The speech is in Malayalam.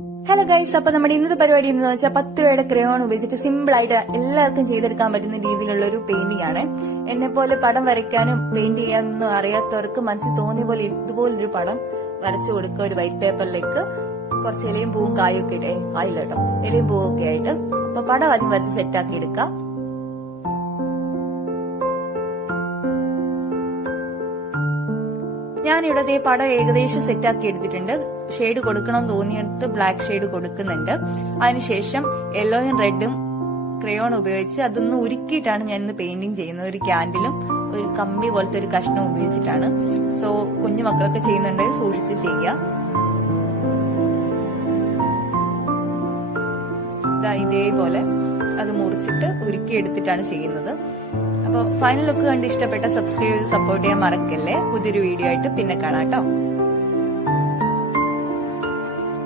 ഹലോ ഗൈസ്, അപ്പൊ നമ്മുടെ ഇന്നത്തെ പരിപാടി എന്ന് വെച്ചാൽ 10 രൂപയുടെ ക്രയോൺ ഉപയോഗിച്ചിട്ട് സിമ്പിൾ ആയിട്ട് എല്ലാവർക്കും ചെയ്തെടുക്കാൻ പറ്റുന്ന രീതിയിലുള്ള ഒരു പെയിന്റിംഗ് ആണ്. എന്നെ പോലെ പടം വരയ്ക്കാനും പെയിന്റ് ചെയ്യാനൊന്നും അറിയാത്തവർക്ക് മനസ്സിൽ തോന്നിയ പോലെ ഇതുപോലൊരു പടം വരച്ചു കൊടുക്കുക. ഒരു വൈറ്റ് പേപ്പറിലേക്ക് കുറച്ച് ഇലയും പൂവും കായും ഒക്കെ ഇട്ടേ, കായില്ല കേട്ടോ, ഇലയും പൂവും ഒക്കെ ആയിട്ട്. അപ്പൊ പടം ആദ്യം വരച്ച് സെറ്റാക്കി എടുക്കാം. ഞാനിവിടെ പടം ഏകദേശം സെറ്റാക്കി എടുത്തിട്ടുണ്ട്. ഷെയ്ഡ് കൊടുക്കണം തോന്നിയെടുത്ത് ബ്ലാക്ക് ഷെയ്ഡ് കൊടുക്കുന്നുണ്ട്. അതിനുശേഷം യെല്ലോയും റെഡും ക്രയോൺ ഉപയോഗിച്ച് അതൊന്ന് ഉരുക്കിയിട്ടാണ് ഞാൻ ഇന്ന് പെയിന്റിങ് ചെയ്യുന്നത്. ഒരു ക്യാൻഡിലും ഒരു കമ്പി പോലത്തെ ഒരു കഷ്ണം ഉപയോഗിച്ചിട്ടാണ്. സോ കുഞ്ഞു മക്കളൊക്കെ ചെയ്യുന്നുണ്ടെങ്കിൽ സൂക്ഷിച്ച് ചെയ്യാം. ഇതേപോലെ അത് മുറിച്ചിട്ട് ഉരുക്കി എടുത്തിട്ടാണ് ചെയ്യുന്നത്. അപ്പോൾ ഫൈനൽ ലുക്ക് കണ്ട് ഇഷ്ടപ്പെട്ട സബ്സ്ക്രൈബ് ചെയ്ത് സപ്പോർട്ട് ചെയ്യാൻ മറക്കല്ലേ. പുതിയൊരു വീഡിയോ ആയിട്ട് പിന്നെ കാണാം കേട്ടോ.